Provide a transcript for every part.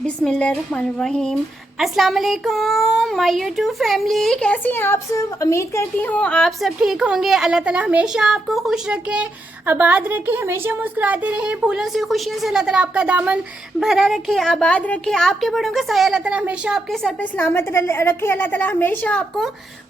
बिस्मिल्लाहिर्रहमानिर्रहीम। अस्सलाम वालेकुम माय यूट्यूब फैमिली, कैसी हैं आप सब। उम्मीद करती हूँ आप सब ठीक होंगे। अल्लाह ताला हमेशा आपको खुश रखे, आबाद रखे, हमेशा मुस्कुराते रहे, फूलों से खुशियों से अल्लाह ताला आपका दामन भरा रखे, आबाद रखे। आपके बड़ों का साया अल्लाह ताला हमेशा आपके सर पे सलामत रखे। अल्लाह ताला हमेशा आपको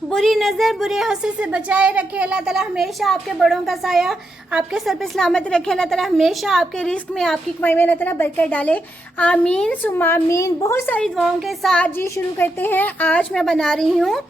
बुरी नज़र, बुरे हंसी से बचाए रखे। अल्लाह ताला हमेशा आपके बड़ों का साया आपके सर पे सलामत रखे। अल्लाह ताला हमेशा आपके रिस्क में, आपकी कमाई में अल्लाह ताला बरकत डाले। आमीन सुम्मा आमीन। बहुत सारी दुआओं के साथ जी शुरू करते हैं। आज मैं बना रही हूँ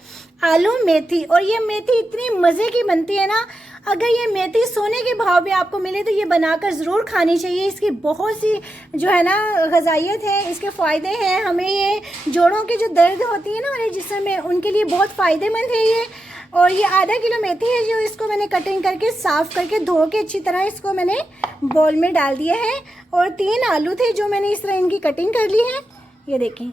आलू मेथी, और ये मेथी इतनी मज़े की बनती है ना। अगर ये मेथी सोने के भाव में आपको मिले तो ये बनाकर ज़रूर खानी चाहिए। इसकी बहुत सी जो है ना ग़िज़ाइयत है, इसके फ़ायदे हैं। हमें ये जोड़ों की जो दर्द होती है ना हमारे जिस्म में, उनके लिए बहुत फ़ायदेमंद है ये। और ये आधा किलो मेथी है जो इसको मैंने कटिंग करके साफ़ करके धो के अच्छी तरह इसको मैंने बाउल में डाल दिया है। और 3 आलू थे जो मैंने इस तरह इनकी कटिंग कर ली है, ये देखें,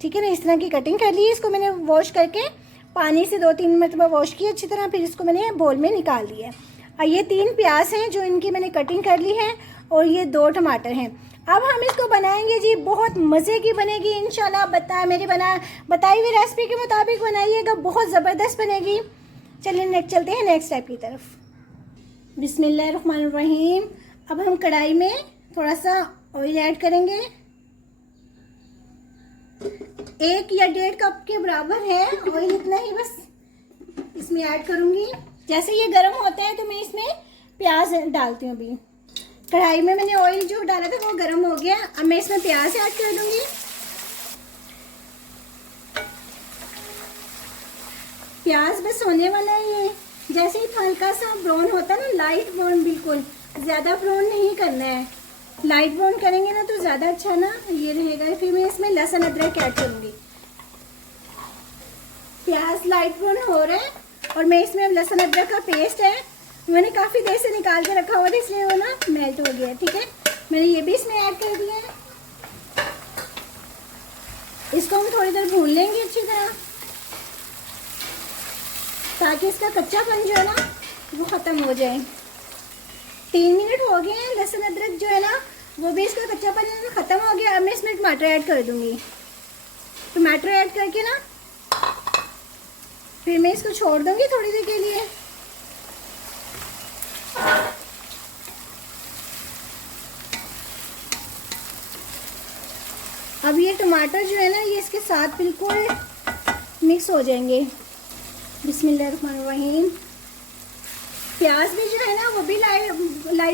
ठीक है ना। इस तरह की कटिंग कर ली है। इसको मैंने वॉश करके पानी से 2-3 मरतबा वॉश किया अच्छी तरह, फिर इसको मैंने बाउल में निकाल दिया है। और ये 3 प्याज हैं जो इनकी मैंने कटिंग कर ली है, और ये 2 टमाटर हैं। अब हम इसको बनाएंगे जी, बहुत मज़े की बनेगी इंशाल्लाह। बताई हुई रेसिपी के मुताबिक बनाइएगा, बहुत ज़बरदस्त बनेगी। चलिए चलते हैं नेक्स्ट स्टेप की तरफ। बिस्मिल्लाहिर्रहमानिर्रहीम। अब हम कढ़ाई में थोड़ा सा ऑयल ऐड करेंगे। 1 या 1.5 कप के बराबर है ऑयल, इतना ही बस इसमें ऐड करूँगी। जैसे ये गर्म होता है तो मैं इसमें प्याज डालती हूँ। अभी कढ़ाई में मैंने ऑयल जो डाला था वो गर्म हो गया। अब मैं इसमें प्याज ऐड कर दूँगी। प्याज बस होने वाला है ये, जैसे ही हल्का सा ब्राउन होता है ना, लाइट ब्राउन, बिल्कुल ज़्यादा ब्राउन नहीं करना है। लाइट ब्राउन करेंगे ना तो ज़्यादा अच्छा ना ये रहेगा। फिर मैं इसमें लहसुन अदरक ऐड करूँगी। प्याज लाइट ब्राउन हो रहा है और मैं इसमें लहसुन अदरक का पेस्ट है, मैंने काफ़ी देर से निकाल के रखा हुआ था इसलिए वो ना मेल्ट हो गया। ठीक है, मैंने ये भी इसमें ऐड कर दिया है। इसको हम थोड़ी देर भून लेंगे अच्छी तरह, ताकि इसका कच्चापन जो है ना वो ख़त्म हो जाए। 3 मिनट हो गए हैं। लहसुन अदरक जो है ना वो भी इसका कच्चापन ख़त्म हो गया। अब मैं इसमें टमाटर ऐड कर दूँगी। टमाटर ऐड करके ना फिर मैं इसको छोड़ दूँगी थोड़ी देर के लिए। अब ये टमाटर जो है ना ये इसके साथ बिल्कुल मिक्स हो जाएंगे। बिस्मिल्लाहिर्रहमानिर्रहीम। प्याज भी जो है ना वो भी लाइट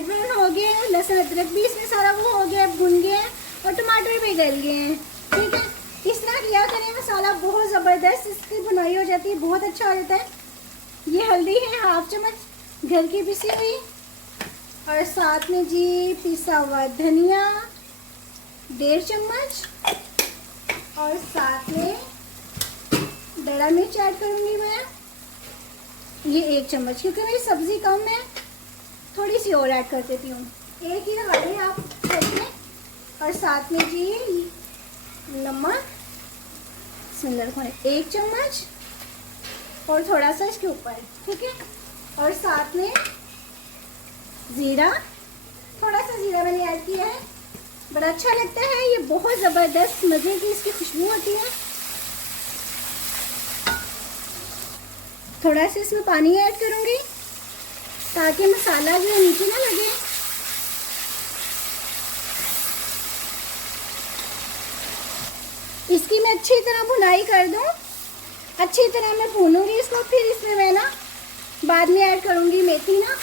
ब्राउन हो गए हैं, लहसुन अदरक भी इसमें सारा वो हो गया, भुन गए हैं, और टमाटर भी गल गए हैं। ठीक है, इस तरह किया करें, मसाला बहुत ज़बरदस्त इसकी बुनाई हो जाती है, बहुत अच्छा हो जाता है। ये हल्दी है 1/2 चम्मच घर की पिसी हुई, और साथ में जी पिसा हुआ धनिया 1.5 चम्मच, और साथ में बड़ा मिर्च ऐड करूँगी मैं, ये 1 चम्मच, क्योंकि मेरी सब्ज़ी कम है थोड़ी सी और ऐड कर देती हूँ। एक ही लगा लें आप करके। और साथ में जी नमक 1 चम्मच, और थोड़ा सा इसके ऊपर, ठीक है। और साथ में ज़ीरा, थोड़ा सा ज़ीरा मैंने ऐड किया है, बड़ा अच्छा लगता है ये, बहुत ज़बरदस्त मज़े की इसकी खुशबू होती है। थोड़ा सा इसमें पानी ऐड करूँगी ताकि मसाला जो है नीचे ना लगे। इसकी मैं अच्छी तरह भुनाई कर दूँ, अच्छी तरह मैं भूनूंगी इसको। फिर इसमें मैं ना बाद में ऐड करूँगी मेथी ना,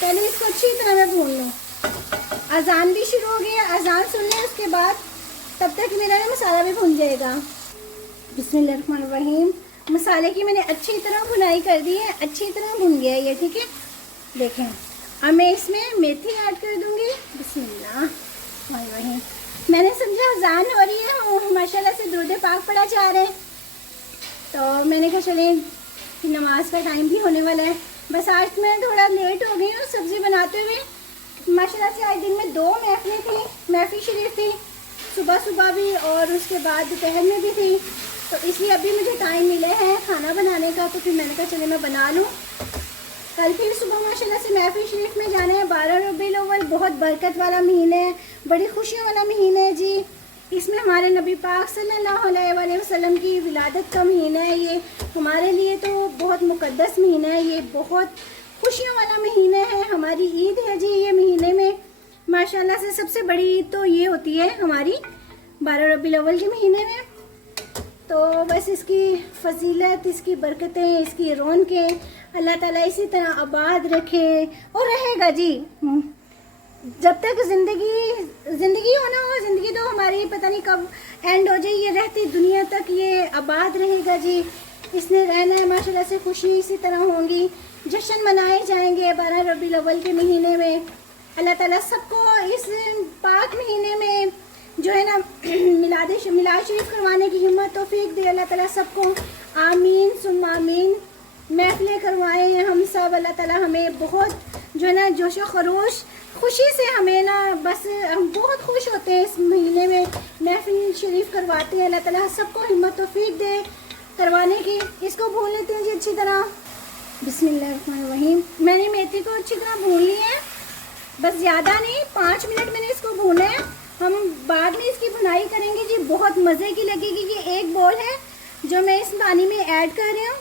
पहले इसको अच्छी तरह मैं भून लूँ। अजान भी शुरू हो गया, अजान सुन लें उसके बाद, तब तक मेरा ना मसाला भी भुन जाएगा। बिस्मिल्लाहिर्रहमानिर्रहीम। मसाले की मैंने अच्छी तरह भुनाई कर दी है, अच्छी तरह भुन गया ये, ठीक है। देखें, अब मैं इसमें मेथी ऐड कर दूँगी। बिस्मिल्लाहिर्रहमानिर्रहीम। मैंने समझा अजान हो रही है, माशाल्लाह से दुरूद पाक पढ़ा जा रहा है, तो मैंने कहा चलें नमाज का टाइम भी होने वाला है। बस आज मैं थोड़ा लेट हो गई हूँ सब्ज़ी बनाते हुए। माशाल्लाह से आज दिन में 2 महफिलें थी, महफिल शरीफ थी, सुबह भी और उसके बाद दोपहर में भी थी, तो इसलिए अभी मुझे टाइम मिला है खाना बनाने का, तो फिर मैंने कहा चले मैं बना लूँ। कल फिर सुबह माशाल्लाह से महफिल शरीफ में जाना है। 12 रबीउल अव्वल बहुत बरकत वाला महीना है, बड़ी खुशियों वाला महीना है जी। इसमें हमारे नबी पाक सल्लल्लाहु अलैहि वसल्लम की विलादत का महीना है। ये हमारे लिए तो बहुत मुक़द्दस महीना है, ये बहुत खुशियों वाला महीना है। हमारी ईद है जी ये महीने में माशाल्लाह से सबसे बड़ी ईद तो ये होती है हमारी 12 रबीउल अव्वल के महीने में। तो बस इसकी फजीलत, इसकी बरकतें, इसकी रौनकें अल्लाह ताला इसी तरह आबाद रखे और रहेगा जी जब तक ज़िंदगी होना हो। ज़िंदगी तो हमारी पता नहीं कब एंड हो जाए, ये रहती दुनिया तक ये आबाद रहेगा जी। इसने रहना है माशाल्लाह से, खुशी इसी तरह होंगी, जश्न मनाए जाएंगे 12 रबीउल अव्वल के महीने में। अल्लाह ताला सबको इस पाक महीने में जो है ना मिलाद शरीफ करवाने की हिम्मत तौफीक दे अल्लाह ताला सबको। आमीन सुम्मा आमीन। महफिलें करवाएं हम सब, अल्लाह ताला हमें बहुत जो है ना जोशो खरोश खुशी से हमें ना, बस हम बहुत खुश होते हैं इस महीने में महफिल शरीफ करवाते हैं। अल्लाह ताला सबको हिम्मत तौफीक दे करवाने की। इसको भून लेते हैं जी अच्छी तरह। बिस्मिल्लाहिर्रहमानिर्रहीम। मैंने मेथी को अच्छी तरह भून ली है, बस ज़्यादा नहीं, 5 मिनट मैंने इसको भूना है। हम बाद में इसकी भुनाई करेंगे जी, बहुत मज़े की लगेगी। ये एक बॉल है जो मैं इस पानी में ऐड कर रही हूँ,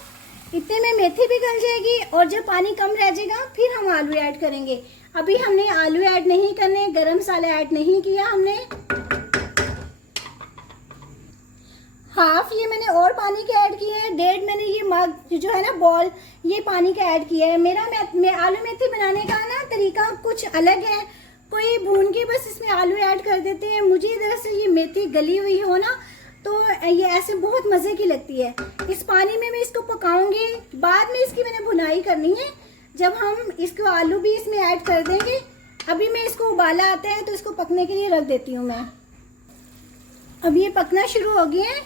इतने में मेथी भी गल जाएगी और जब पानी कम रह जाएगा फिर हम आलू ऐड करेंगे। अभी हमने आलू ऐड नहीं करने, गरम मसाला ऐड नहीं किया हमने। हाफ ये मैंने और पानी के ऐड किए हैं, 1.5 मैंने ये मग जो है ना बॉल ये पानी का ऐड किया है। मेरा आलू मेथी बनाने का ना तरीका कुछ अलग है। कोई भून के बस इसमें आलू ऐड कर देते हैं, मुझे दरअसल ये मेथी गली हुई हो ना तो ये ऐसे बहुत मज़े की लगती है। इस पानी में मैं इसको पकाऊंगी, बाद में इसकी मैंने भुनाई करनी है जब हम इसको आलू भी इसमें ऐड कर देंगे। अभी मैं इसको उबाला आता है तो इसको पकने के लिए रख देती हूँ मैं। अब ये पकना शुरू हो गया है।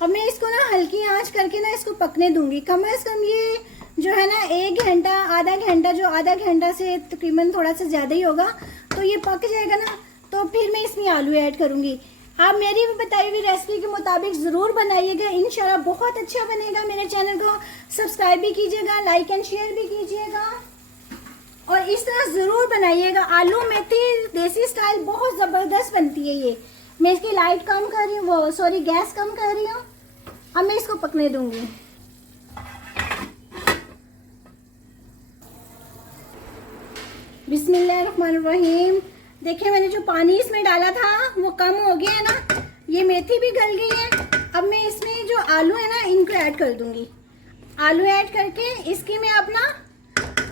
अब मैं इसको ना हल्की आंच करके ना इसको पकने दूंगी। कम से कम ये जो है ना 1 घंटा आधा घंटा, जो आधा घंटा से तकरीबन थोड़ा सा ज़्यादा ही होगा तो ये पक जाएगा ना, तो फिर मैं इसमें आलू ऐड करूँगी। आप मेरी बताई हुई रेसिपी के मुताबिक ज़रूर बनाइएगा, इंशाल्लाह बहुत अच्छा बनेगा। मेरे चैनल को सब्सक्राइब भी कीजिएगा, लाइक एंड शेयर भी कीजिएगा और इस तरह ज़रूर बनाइएगा। आलू मेथी देसी स्टाइल बहुत ज़बरदस्त बनती है ये। मैं इसकी लाइट कम कर रही हूँ, गैस कम कर रही हूँ। अब मैं इसको पकने दूंगी। बिस्मिल्लाहिर्रहमानिर्रहीम। देखिए मैंने जो पानी इसमें डाला था वो कम हो गया है ना, ये मेथी भी गल गई है। अब मैं इसमें जो आलू है ना इनको ऐड कर दूंगी। आलू ऐड करके इसकी मैं अपना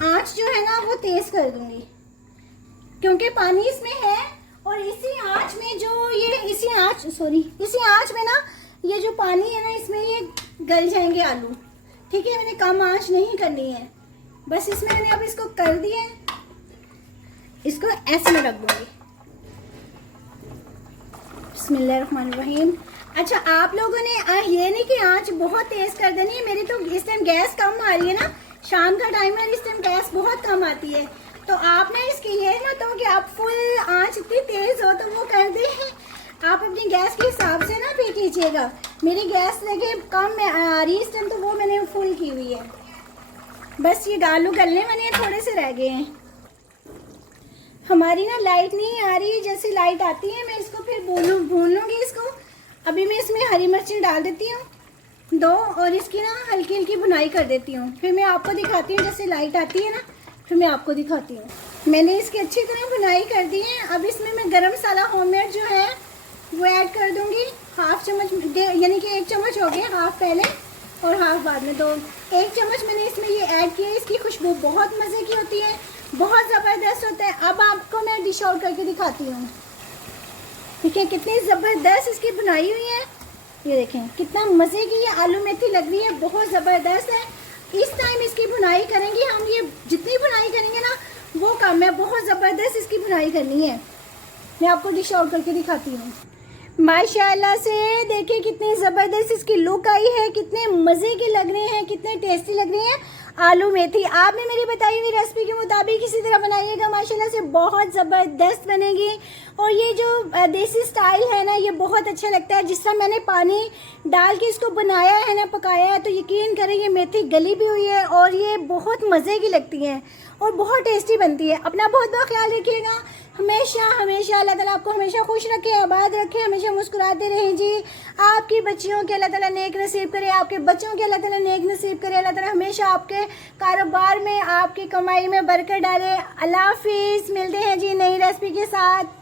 आंच जो है ना वो तेज कर दूंगी, क्योंकि पानी इसमें है और इसी आंच में जो ये इसी आंच में ना ये जो पानी है ना इसमें ये गल जाएंगे आलू। ठीक है, मैंने कम आंच नहीं करनी है, बस इसमें मैंने अब इसको कर दिया है। इसको ऐसे में रख दूंगी। बिस्मिल्लाहिर्रहमानिर्रहीम। अच्छा, आप लोगों ने ये नहीं कि आंच बहुत तेज कर देनी है। मेरी तो इस टाइम गैस कम आ रही है ना, शाम का टाइम है, इस टाइम गैस बहुत कम आती है। तो आप ना इसकी ये मत हो कि आप फुल आंच इतनी तेज हो तो वो कर दें। आप अपनी गैस के हिसाब से ना पे कीजिएगा। मेरी गैस देखिए कम आ रही है इस टाइम, तो वो मैंने फुल की हुई है। बस ये आलू गलने वाले थोड़े से रह गए हैं। हमारी ना लाइट नहीं आ रही है, जैसे लाइट आती है मैं इसको फिर भून लूँगी इसको। अभी मैं इसमें हरी मिर्ची डाल देती हूँ 2 और इसकी ना हल्की हल्की भुनाई कर देती हूँ। फिर मैं आपको दिखाती हूँ, जैसे लाइट आती है ना फिर मैं आपको दिखाती हूँ। मैंने इसकी अच्छी तरह भुनाई कर दी है। अब इसमें मैं गरम मसाला होममेड जो है वो ऐड कर दूँगी। हाफ चम्मच, यानी कि 1 चम्मच हो गया, हाफ पहले और हाफ बाद में 2। 1 चम्मच मैंने इसमें ये ऐड किया है। इसकी खुशबू बहुत मज़े की होती है, बहुत ज़बरदस्त होता है। अब आपको मैं डिश आउट करके दिखाती हूँ। ठीक है, कितनी ज़बरदस्त इसकी बनाई हुई है। ये देखें कितना मज़े की ये आलू मेथी लग रही है, बहुत ज़बरदस्त है। इस टाइम इसकी भुनाई करेंगे हम, ये जितनी भुनाई करेंगे ना वो कम है, बहुत ज़बरदस्त इसकी भुनाई करनी है। मैं आपको डिश आउट करके दिखाती हूँ। माशाल्लाह से देखिए कितनी ज़बरदस्त इसकी लुक आई है, कितने मज़े के लग रहे हैं, कितने टेस्टी लग रहे हैं आलू मेथी। आपने मेरी बताई हुई रेसिपी के मुताबिक इसी तरह बनाइएगा, माशाल्लाह से बहुत ज़बरदस्त बनेगी। और ये जो देसी स्टाइल है ना ये बहुत अच्छा लगता है। जिस तरह मैंने पानी डाल के इसको बनाया है ना, पकाया है, तो यकीन करें ये मेथी गली भी हुई है और ये बहुत मज़े की लगती है और बहुत टेस्टी बनती है। अपना बहुत बहुत ख्याल रखिएगा। हमेशा हमेशा अल्लाह ताला आपको हमेशा खुश रखे, आबाद रखे, हमेशा मुस्कुराते रहें जी। आपकी बच्चियों के अल्लाह ताला नेक नसीब करे, आपके बच्चों के अल्लाह ताला नेक नसीब करे। अल्लाह ताला हमेशा आपके कारोबार में, आपकी कमाई में बरकत डाले। अल्लाह हाफिज़। मिलते हैं जी नई रेसिपी के साथ।